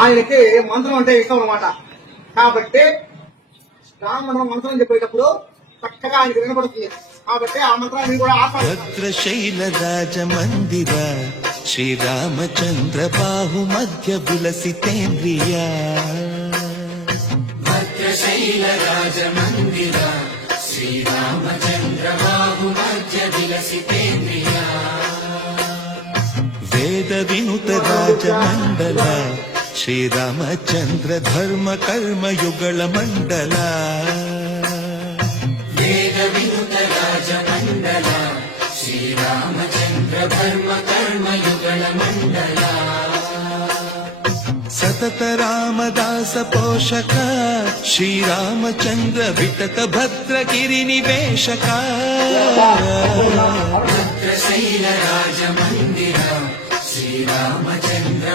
ఆయనకి మంత్రం అంటే ఇష్టం అన్నమాట. కాబట్టి రామమంత్రం మంత్రం చెప్పేటప్పుడు చక్కగా ఆయనకి వినపడుతుంది. కాబట్టి ఆ మంత్రాన్ని కూడా భద్రశైల రాజ మందిర శ్రీరామచంద్ర బాహు మధ్య విలసితేంద్రియ భద్రశైల రాజ మందిర శ్రీరామచంద్ర బాహు మధ్య విలసితేంద్రియ వేద వినుత రాజ మండల శ్రీరామచంద్ర ధర్మ కర్మ యుగళ మండల వేద వినుత రాజ మండల శ్రీరామచంద్ర ధర్మ కర్మ యుగళ మండల సతత రామదాస పోషక శ్రీరామచంద్ర వితత భద్రగిరి నివేశక భద్రశైల రాజ మందిర శ్రీరామచంద్ర